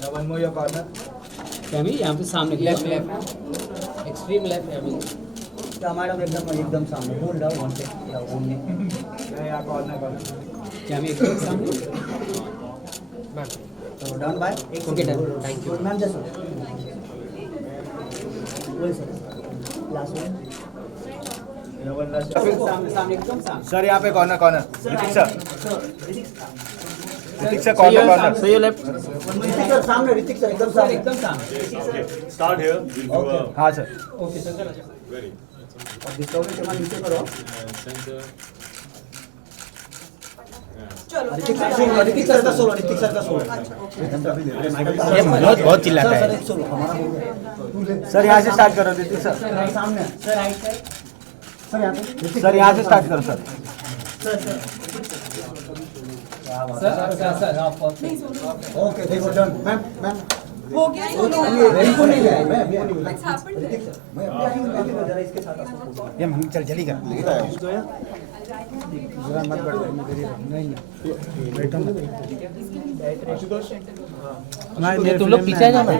Now one more your corner. Chemo यहाँ पे सामने लेफ्ट एक्सट्रीम लेफ्ट है अभी मैडम एकदम सामने होल्ड डाउन वहाँ पे ओनली यहाँ corner corner. कैमी एकदम सामने तो done bye okay done thank you ma'am just वही sir last one Now one last. सामने सामने एकदम सामने Sir यहाँ पे corner corner. Hrithik sir. Hrithik sir corner corner. So you left Hrithik sir सामने ऋतिक सर एकदम सामने एकदम सामने Start here. We'll do a हाँ sir. ओके शंकर very और डिस्कवरी के बाद नीचे करो center. ऋतिक सर का सोलो बहुत चिल्लाता है. एक सोलो हमारा हो गया Sir यहाँ से start करो ऋतिक sir. सर सामने सर राइट साइड सर यहाँ पे Sir यहाँ से start करो sir. सर ओके देखो डन मैम मैम हो गया सोलो बिल्कुल नहीं है मैं What's happened there? मैं अभी आऊंगा जरा इसके साथ ये हम चल जल्दी कर. तुम लोग पीछे आ जाना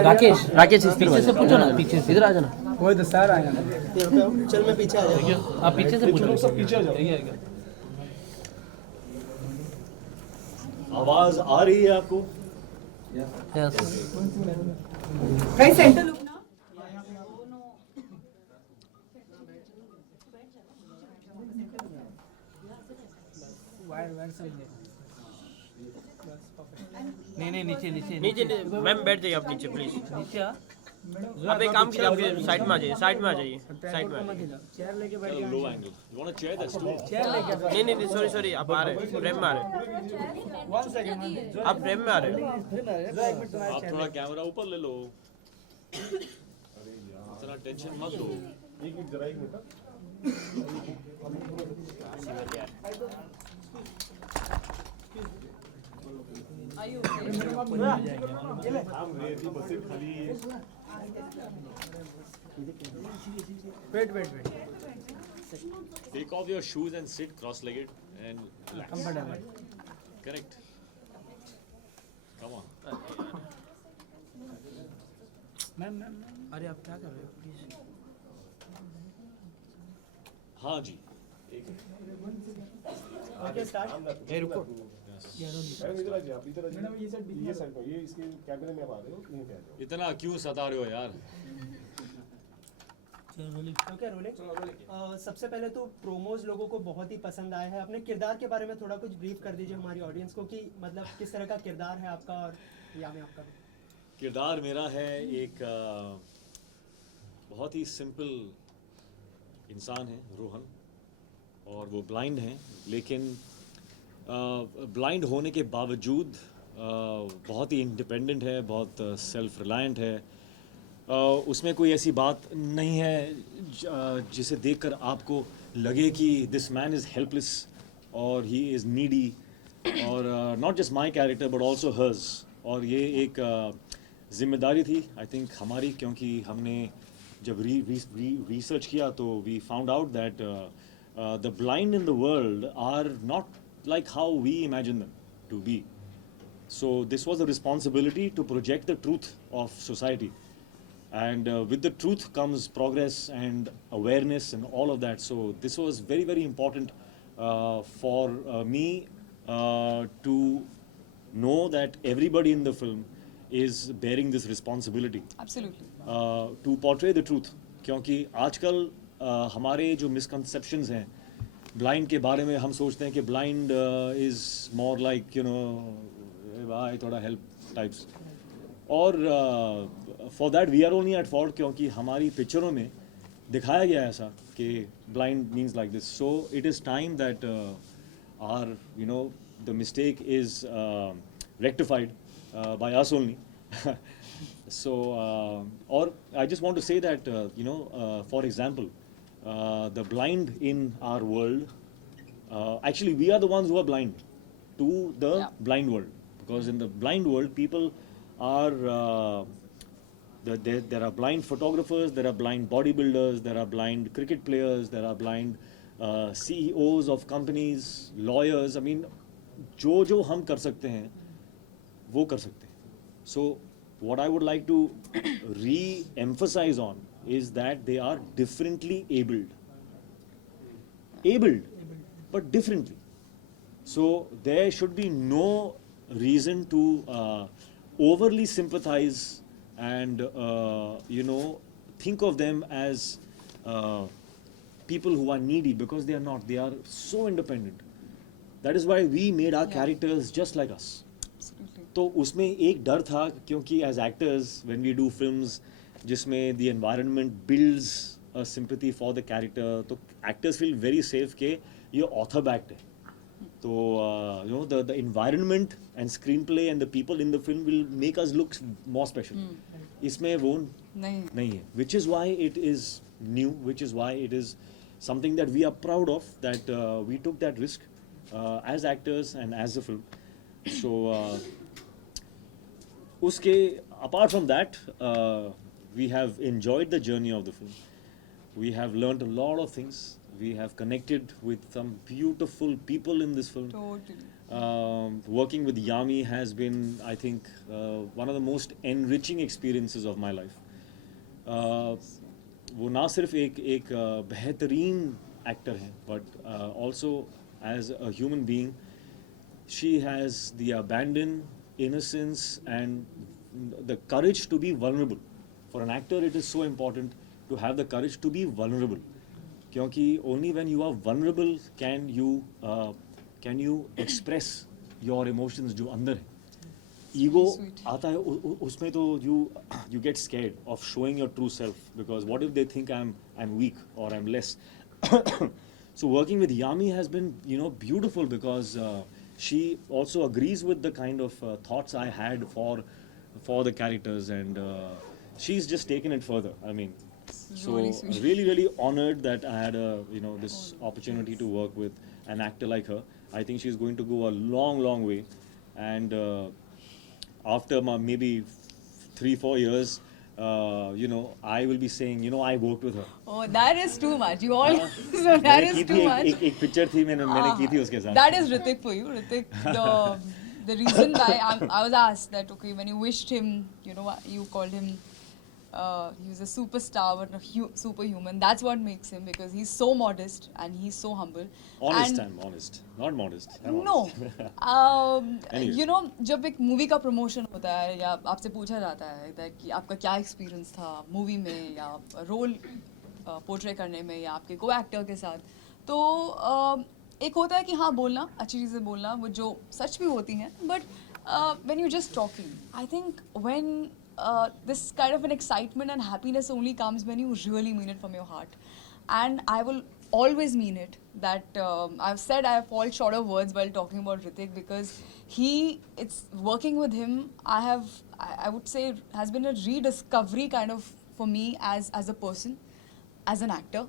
राकेश राकेश पीछे से पूछो ना पीछे से इधर आ जाना वही तो सर आएगा ना. चल मैं पीछे आ जाऊंगा आप पीछे से पूछो सब पीछे आ जाओ आवाज आ रही है आपको? Yes Guys, center look now. नहीं नहीं नीचे नीचे नीचे मैम बैठ जाइए आप नीचे प्लीज नीचे आप एक काम कीजिए आपके साइड में आ जाइए साइड में आ जाइए साइड में आ जाइए चेयर लेके बैठ Low angle. You want a chair? That's stool. Chair लेके नहीं नहीं सॉरी सॉरी आप आ रहे हैं फ्रेम में आ रहे हैं वन सेकंड आप फ्रेम में आ रहे हैं आप थोड़ा कैमरा ऊपर ले लो. इतना टेंशन मत लो. Are you okay? Wait wait wait Take off your shoes and sit cross-legged and relax. Comfortable Correct. Come on. Ma'am ma'am अरे आप क्या कर रहे हो प्लीज हाँ जी. एक ओके स्टार्ट ए रुको मैडम ये साइड इतना क्यों सता रहे हो यार? ओके रोलिंग सबसे पहले तो प्रोमोज लोगों को बहुत ही पसंद आए हैं अपने किरदार के बारे में थोड़ा कुछ ब्रीफ कर दीजिए हमारी ऑडियंस को कि मतलब किस तरह का किरदार है आपका और या में आपका किरदार मेरा है एक बहुत ही सिंपल इंसान है रोहन और वो ब्लाइंड हैं लेकिन ब्लाइंड होने के बावजूद बहुत ही इंडिपेंडेंट है बहुत सेल्फ रिलायंट है उसमें कोई ऐसी बात नहीं है जिसे देखकर आपको लगे कि दिस मैन इज़ हेल्पलेस और ही इज़ नीडी और not just my character but also hers और ये एक जिम्मेदारी थी आई थिंक हमारी क्योंकि हमने जब रिसर्च किया तो we found out that the blind in the world are not like how we imagine them to be. So this was a responsibility to project the truth of society. And with the truth comes progress and awareness and all of that. So this was very, very important for me to know that everybody in the film is bearing this responsibility. Absolutely. To portray the truth. क्योंकि आजकल हमारे जो misconceptions हैं blind के बारे में हम सोचते हैं कि blind is more like you know भाई थोड़ा हेल्प टाइप्स और for that we are only at fault क्योंकि हमारी पिक्चरों में दिखाया गया ऐसा कि blind means like this so it is time that are you know the mistake is rectified by us only so और I just want to say that you know for example the blind in our world actually we are the ones who are blind to the blind world because in the blind world people are there are blind photographers, there are blind bodybuilders, there are blind cricket players, there are blind CEOs of companies, lawyers. I mean जो हम कर सकते हैं वो कर सकते हैं. So what I would like to re-emphasize on is that they are differently abled, but differently. So there should be no reason to overly sympathize and think of them as people who are needy, because they are not. They are so independent. That is why we made our characters just like us. Absolutely. तो उसमें एक डर था, क्योंकि as actors when we do films जिसमें the environment builds a sympathy for the character, तो actors feel very safe के ये ऑथर बैक्ड है. तो the environment and screenplay and the people in the film will make us look more special. इसमें वो नहीं है, which is why it is new, which is why it is something that we are proud of, that we took that risk as actors and as a film. So uske apart from that, we have enjoyed the journey of the film. We have learned a lot of things. We have connected with some beautiful people in this film. Totally. Working with Yami has been, I think, one of the most enriching experiences of my life. वो ना सिर्फ एक बेहतरीन actor हैं, but also as a human being, she has the abandon, innocence and the courage to be vulnerable. For an actor, it is so important to have the courage to be vulnerable. क्योंकि only when you are vulnerable can you express your emotions जो अंदर है. Ego आता है उसमें तो you get scared of showing your true self, because what if they think I'm weak or I'm less. So working with Yami has been beautiful, because she also agrees with the kind of thoughts I had for the characters, and she's just taken it further. I mean, so Really sweet. really honored that I had this opportunity to work with an actor like her. I think she's going to go a long way, and after maybe 3-4 years, I will be saying, I worked with her. Oh, that is too much. You all, so that is too much. एक picture थी मैंने की थी उसके साथ. That is Hrithik for you. Hrithik, the reason why I was asked that, okay, when you wished him, you called him, he was a superstar but a superhuman. That's what makes him, because he's so modest and he's so humble. Honest, And I'm honest. Not modest. I'm no, Anyway. जब एक movie का promotion होता है या आपसे पूछा जाता है that कि आपका क्या एक्सपीरियंस था मूवी में या रोल पोर्ट्रे करने में या आपके को एक्टर के साथ, तो एक होता है कि हाँ बोलना, अच्छी चीज़ें बोलना, वो जो सच भी होती हैं, but when you're just talking, I think when this kind of an excitement and happiness only comes when you really mean it from your heart. And I will always mean it, that I've said I fall short of words while talking about Hrithik, because it's working with him, I would say has been a rediscovery kind of for me as a person, as an actor.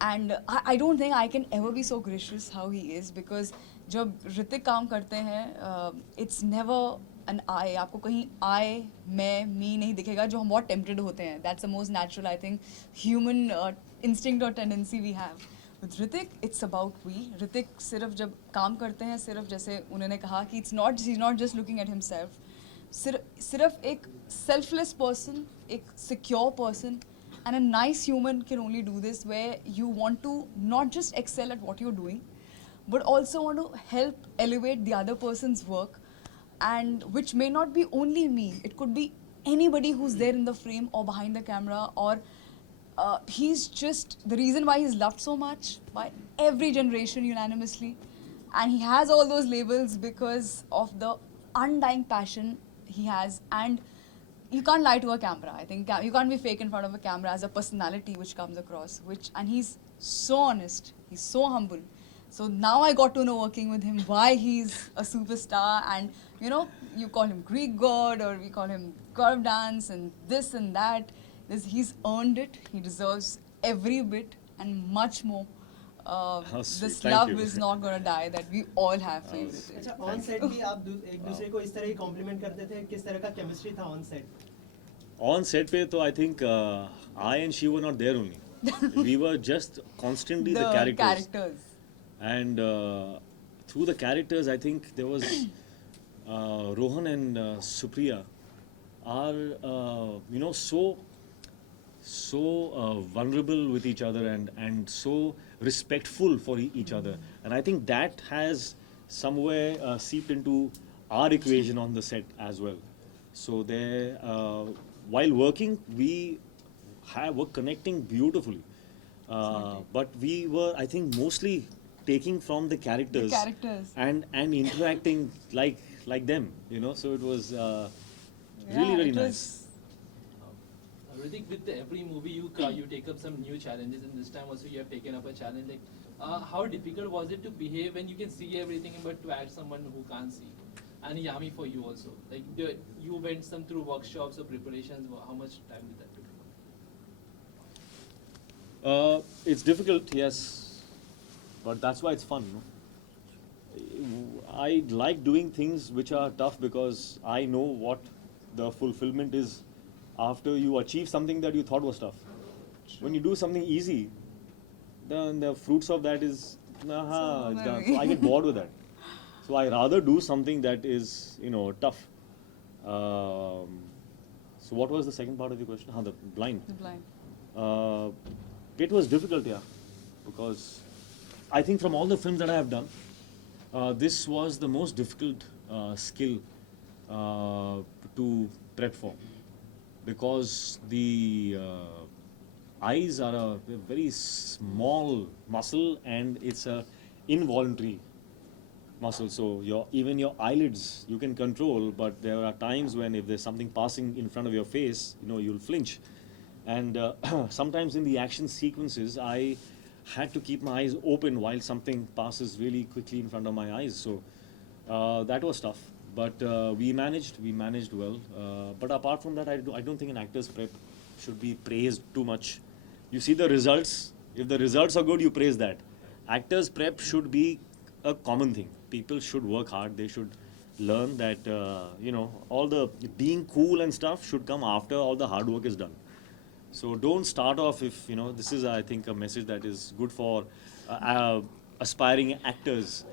And I don't think I can ever be so gracious how he is, because जब ऋतिक काम करते हैं, it's never an I. आपको कहीं I, मैं, me नहीं दिखेगा, जो हम बहुत tempted होते हैं. That's the most natural, I think, human instinct or tendency we have. With Hrithik, it's about we. Hrithik सिर्फ जब काम करते हैं, सिर्फ जैसे उन्होंने कहा कि he's not just looking at himself. सिर्फ एक selfless person, एक secure person, and a nice human can only do this, where you want to not just excel at what you're doing, but also want to help elevate the other person's work, and which may not be only me. It could be anybody who's there in the frame or behind the camera, or he's just the reason why he's loved so much by every generation unanimously, and he has all those labels because of the undying passion he has. And you can't lie to a camera. I think you can't be fake in front of a camera as a personality which comes across, and he's so honest, he's so humble. So now I got to know, working with him, why he's a superstar. And you call him Greek god, or we call him curve dance and this and that. He's earned it. He deserves every bit and much more. sweet. This Thank love you. is not gonna die, that we all have for you. अच्छा, on set भी आप एक दूसरे को इस तरह ही complement करते थे? किस तरह का केमिस्ट्री था ऑन सेट? On set पे तो I think I and she were not there only. We were just constantly the characters. And through the characters, I think there was Rohan and Supriya are so vulnerable with each other and so respectful for each other, and I think that has somewhere seeped into our equation on the set as well. So there, while working, we were connecting beautifully, but we were, I think, mostly taking from the characters, and interacting like them, So it was really it nice. was- Hrithik, with every movie you take up some new challenges, and this time also you have taken up a challenge. Like, how difficult was it to behave when you can see everything, but to act someone who can't see? And Yami, for you also, like you went some through workshops or preparations. How much time did that take? It's difficult, yes, but that's why it's fun. No? I like doing things which are tough because I know what the fulfillment is after you achieve something that you thought was tough. When you do something easy, then the fruits of that is, it's done. So I get bored with that. So I rather do something that is, tough. So what was the second part of the question? The blind. The blind. It was difficult, yeah, because I think from all the films that I have done, this was the most difficult skill to prep for, because the eyes are a very small muscle and it's a involuntary muscle. So even your eyelids you can control, but there are times when if there's something passing in front of your face, you'll flinch. And sometimes in the action sequences, I had to keep my eyes open while something passes really quickly in front of my eyes. So that was tough, but we managed well. But apart from that, I don't think an actor's prep should be praised too much. You see the results. If the results are good, you praise that. Actors' prep should be a common thing. People should work hard. They should learn that all the being cool and stuff should come after all the hard work is done. So don't start off if, this is, I think, a message that is good for aspiring actors,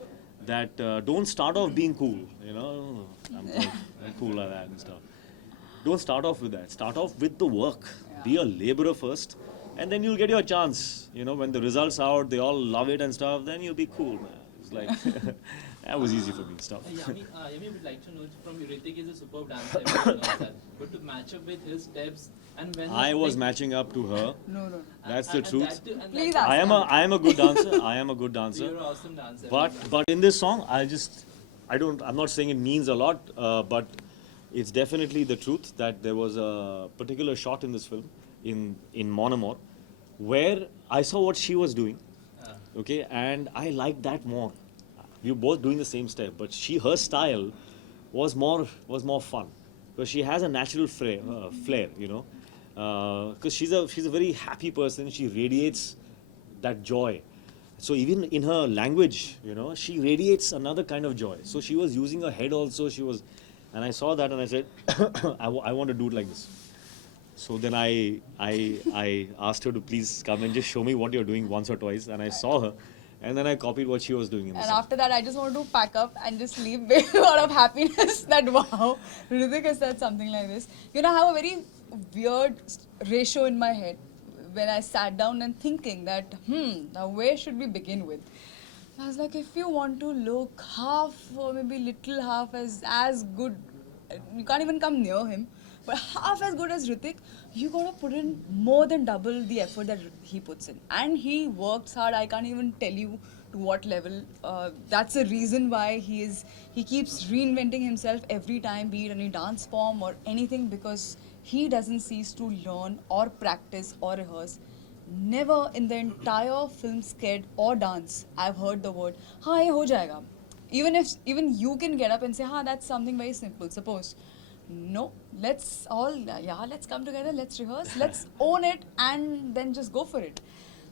that don't start off being cool, I'm cool like that and stuff. Don't start off with that. Start off with the work. Be a laborer first, and then you'll get your chance. When the results are out, they all love it and stuff, then you'll be cool, man. It's like, that was easy for me, stuff. Yami would like to know from you, Hrithik is a superb dancer, everyone knows that. But to match up with his steps, and when I was matching up to her. No. That's the truth. Please that, ask. I am a good dancer. I am a good dancer. you're an awesome dancer. But in this song, I'm not saying it means a lot, but it's definitely the truth that there was a particular shot in this film, in Mon Amour, where I saw what she was doing, okay, and I liked that more. We were both doing the same step, but her style was more fun, because she has a natural flair, because she's a very happy person. She radiates that joy. So even in her language, she radiates another kind of joy. So she was using her head also. And I saw that and I said, I want to do it like this. So then I asked her to please come and just show me what you're doing once or twice. And I saw her, and then I copied what she was doing in the And song. after that, I just wanted to pack up and just leave out of happiness that wow, Hrithik has said something like this. I have a very weird ratio in my head when I sat down and thinking that, now where should we begin with? I was like, if you want to look half or maybe little half as good, you can't even come near him, but half as good as Hrithik, you gotta put in more than double the effort that he puts in. And he works hard. I can't even tell you to what level. That's the reason why he keeps reinventing himself every time, be it any dance form or anything, because he doesn't cease to learn or practice or rehearse. Never in the entire film sked or dance I've heard the word हाँ ये हो जाएगा. Even you can get up and say that's something very simple. Suppose no, let's come together, let's rehearse, let's own it, and then just go for it.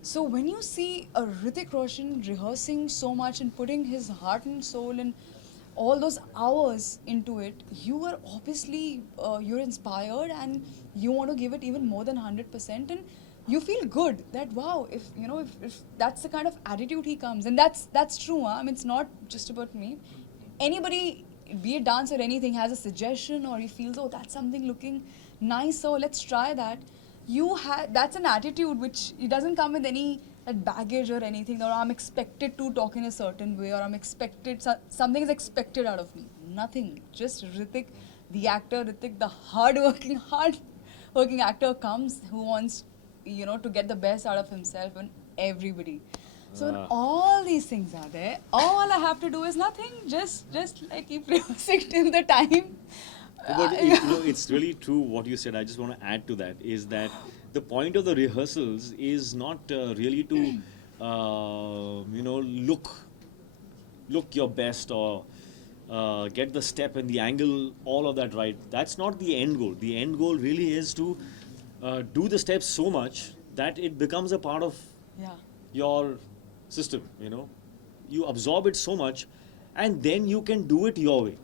So when you see a Hrithik Roshan rehearsing so much and putting his heart and soul and all those hours into it, you are obviously you're inspired and you want to give it even more than 100%. And you feel good that wow, if you know, if that's the kind of attitude he comes, and that's true. Huh? I mean, it's not just about me. Anybody, be it dance or anything, has a suggestion or he feels, oh, that's something looking nice, so let's try that. That's an attitude which it doesn't come with any baggage or anything, or I'm expected to talk in a certain way, or I'm expected, something is expected out of me. Nothing. Just Hrithik, the actor, Hrithik, the hard-working actor comes who wants, you know, to get the best out of himself and everybody. So when all these things are there, all I have to do is nothing. Just like keep rehearsing till the time. But you know, it's really true what you said. I just want to add to that is that the point of the rehearsals is not really to you know, look your best or get the step and the angle, all of that right. That's not the end goal. The end goal really is to do the steps so much that it becomes a part of Yeah. your system, you know. You absorb it so much and then you can do it your way.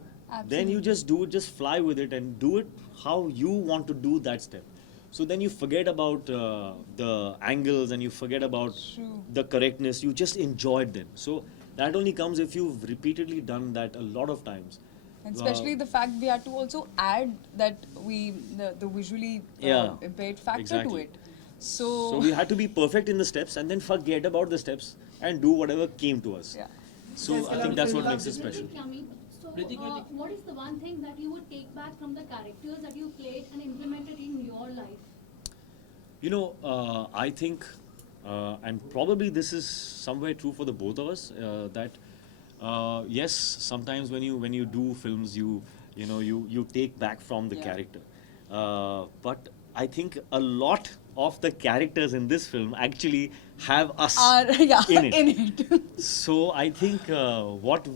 Then you just do it, just fly with it and do it how you want to do that step. So then you forget about the angles and you forget about True. the correctness. You just enjoy it then. So that only comes if you've repeatedly done that a lot of times. And especially the fact we had to also add that the visually Yeah, impaired factor exactly. to it. So we had to be perfect in the steps and then forget about the steps and do whatever came to us. yeah. So I think that's what makes it special. Yummy. So, Ritik, what is the one thing that you would take back from the characters that you played and implemented in your life? You know, I think, and probably this is somewhere true for the both of us, that yes, sometimes when you do films, you know you take back from the Yeah. character, but I think a lot of the characters in this film actually have us Yeah, in it. in it. So I think what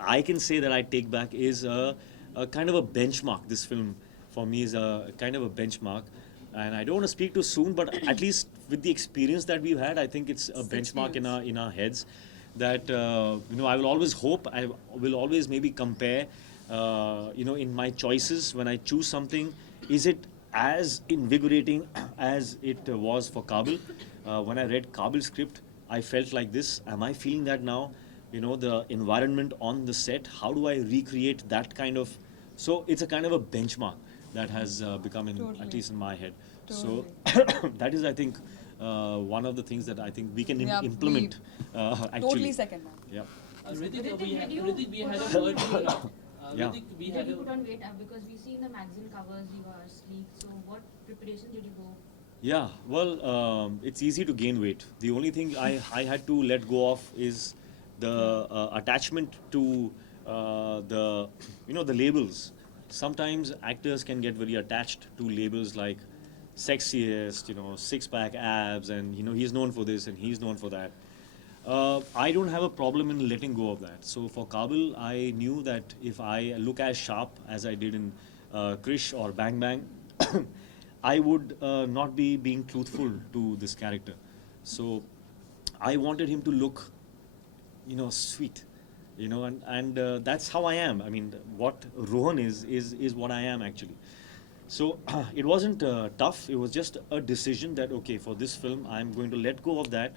I can say that I take back is a kind of a benchmark. This film for me is a kind of a benchmark, and I don't want to speak too soon, but at least with the experience that we've had, I think it's a benchmark in our heads. That you know, I will always hope, I will always maybe compare, you know, in my choices when I choose something, is it as invigorating as it was for Kabul? When I read Kabil's script, I felt like this. Am I feeling that now? You know, the environment on the set, how do I recreate that kind of... So it's a kind of a benchmark that has become, Totally. at least in my head. Totally. So that is, I think, one of the things that I think we can Yeah, implement. Actually. Totally second man. Yeah. Ritik, we had a Yeah. word. Yeah. Ritik, we Did had you a put on weight because we see in the magazine covers you are sleek. So what preparation did you go? Yeah, well, it's easy to gain weight. The only thing I had to let go of is the attachment to the, you know, the labels. Sometimes actors can get very attached to labels like sexiest, you know, six-pack abs, and, you know, he's known for this and he's known for that. I don't have a problem in letting go of that. So for Kabul, I knew that if I look as sharp as I did in Krish or Bang Bang, I would not be being truthful to this character. So I wanted him to look, you know, sweet, you know, and that's how I am. I mean, what Rohan is what I am actually. So it wasn't tough. It was just a decision that, okay, for this film, I'm going to let go of that.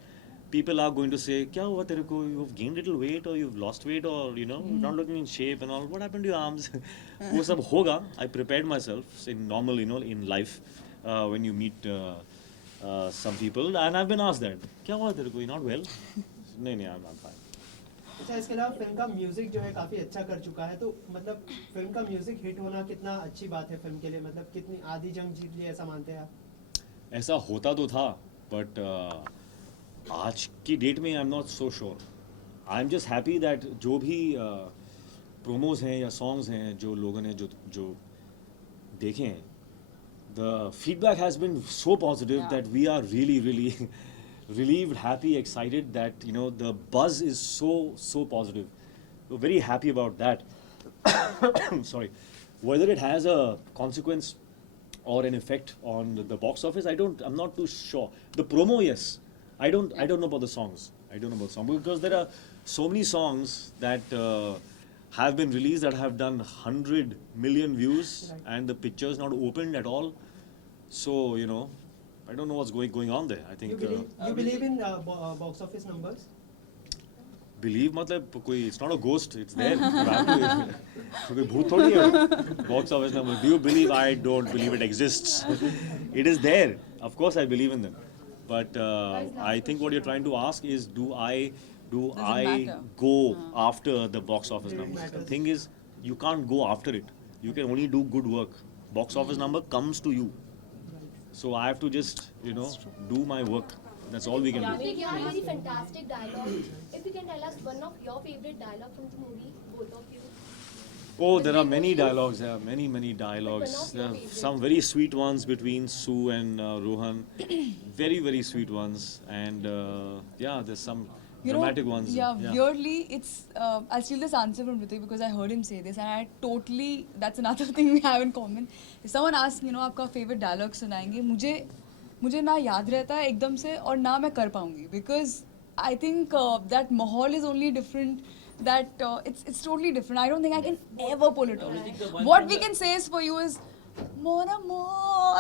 People are going to say, "Kya hua tere ko? You've gained little weight, or you've lost weight, or you know, you're not looking in shape and all. What happened to your arms?" वो सब होगा. I prepared myself in normal, you know, in life when you meet some people, and I've been asked that, "Kya hua tere ko? You're not well?" नहीं, I'm fine. अच्छा, इसके अलावा film का music जो है काफी अच्छा कर चुका है, तो मतलब फिल्म का म्यूजिक हिट होना कितना अच्छी बात है फिल्म के लिए, मतलब कितनी आधी जंग जीत ली ऐसा मानते हैं आप? ऐसा होता तो था, बट आज की डेट में I am not so sure. I am just happy that जो भी प्रोमोज हैं या सॉन्ग्स हैं जो लोगों ने जो देखे हैं, the feedback has been so positive that we are really relieved, happy, excited that, you know, the buzz is so positive. We're very happy about that. Sorry. Whether it has a consequence or an effect on the box office, I'm not too sure. The promo, yes. I don't know about the songs. I don't know about songs because there are so many songs that have been released that have done 100 million views and the picture's not opened at all. So, you know, I don't know what's going on there. I think You believe in box office numbers? believe मतलब कोई it's not a ghost, it's there. कोई भूत थोड़ी है. Box office number. Do you believe? I don't believe it exists. It is there. Of course, I believe in them. But I think what you're trying to ask is, do I matter. go after the box office number? The thing is, you can't go after it. You can only do good work. Box office number comes to you. So I have to just, do my work. That's all we can do. Ritik, you have very fantastic dialogue. If you can tell us one of your favorite dialogue from the movie, both of you. Oh, there are many dialogues. There are many dialogues. But There one are of your some very sweet ones between Sue and Rohan. Very sweet ones. And there's some dramatic ones. Yeah, weirdly, it's. I'll steal this answer from Ritik because I heard him say this, and I totally. That's another thing we have in common. If someone asks, आपका favorite dialogue सुनाएंगे, मुझे ना याद रहता है एकदम से और ना मैं कर पाऊंगी because I think that माहौल is only different. That it's totally different. I don't think I can ever pull it off. What we can say is for you is more.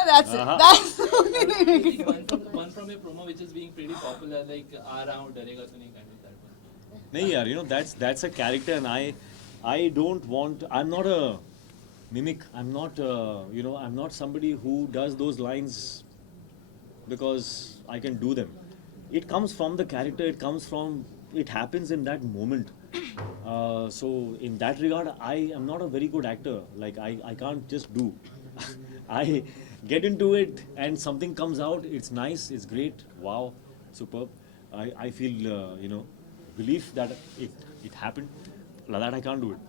That's it. That's the only thing we can do. One from a promo which is being pretty popular, like "aa raha hu darega to nahi," kind of that one. No, yaar, that's a character, and I don't want. I'm not a mimic. I'm not. I'm not somebody who does those lines because I can do them. It comes from the character. It comes from. It happens in that moment. So in that regard, I am not a very good actor. Like I can't just do. I get into it and something comes out. It's nice. It's great. Wow, superb. I feel relief that it happened. Like that I can't do it.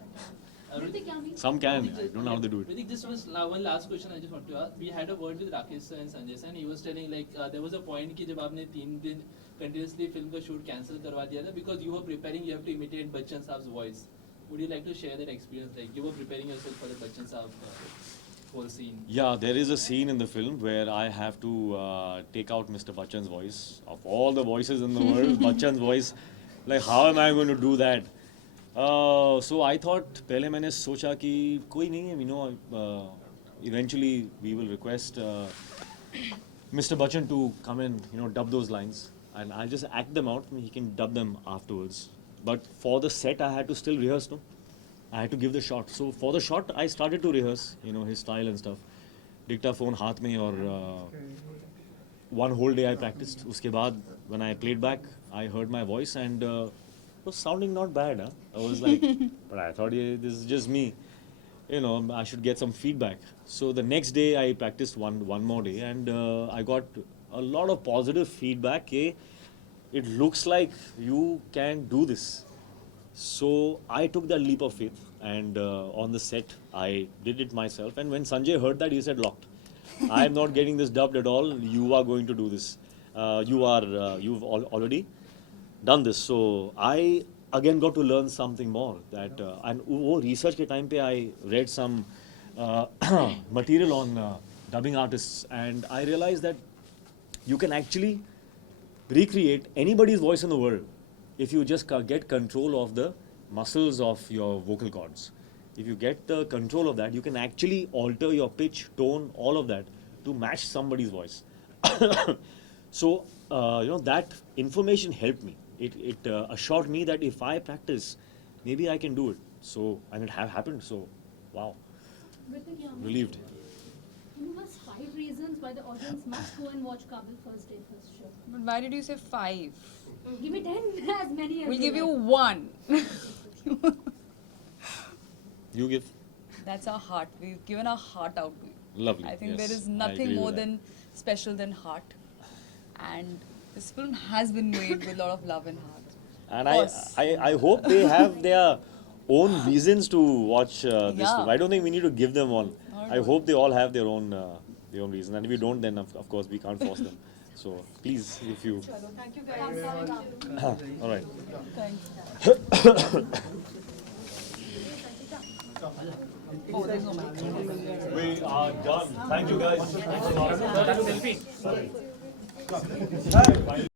Ritik, yeah, me. Some can. I don't know how they do it. Ritik, just one last question I just want to ask. We had a word with Rakesh sir and Sanjay sir, and he was telling like there was a point कि जब आपने 3 दिन continuously film का shoot cancel करवा दिया था because you were preparing, you have to imitate Bachchan Saab's voice. Would you like to share that experience? Like you were preparing yourself for the Bachchan Saab whole scene. Yeah, there is a scene in the film where I have to take out Mr. Bachchan's voice. Of all the voices in the world, Bachchan's voice. Like how am I going to do that? So I thought पहले मैंने सोचा कि कोई नहीं है, eventually we will request Mr. Bachchan to come and dub those lines, and I'll just act them out and he can dub them afterwards. But for the set I had to still rehearse, no? I had to give the shot. So for the shot I started to rehearse, his style and stuff. Dictaphone हाथ में और one whole day I practiced. उसके बाद when I played back, I heard my voice and it was sounding not bad. Huh? I was like, but I thought this is just me. I should get some feedback. So the next day I practiced one more day and I got a lot of positive feedback. It looks like you can do this. So I took that leap of faith and on the set I did it myself. And when Sanjay heard that, he said, locked. I am not getting this dubbed at all. You are going to do this. You've already done this. So I again got to learn something more. That and वो research के time पे I read some material on dubbing artists, and I realized that you can actually recreate anybody's voice in the world if you just get control of the muscles of your vocal cords. If you get the control of that, you can actually alter your pitch, tone, all of that to match somebody's voice. So that information helped me. It assured me that if I practice, maybe I can do it. So, and it happened. So, wow, Ritik, yeah, me. relieved. Give us 5 reasons why the audience must go and watch Kabil first day, first show. But why did you say 5? Give me 10, as many as We'll give you like. 1. You give? That's our heart. We've given our heart out to you. Lovely. I think yes, there is I nothing agree more with that. than special than heart. And this film has been made with a lot of love and heart. And Of course. I hope they have their own reasons to watch this Yeah. film. I don't think we need to give them one. Not I at all. hope they all have their own reason. And if we don't, then of course we can't force them. So please, if you. Thank you guys. All right. Thanks. We are done. Thank you guys. Thanks a lot.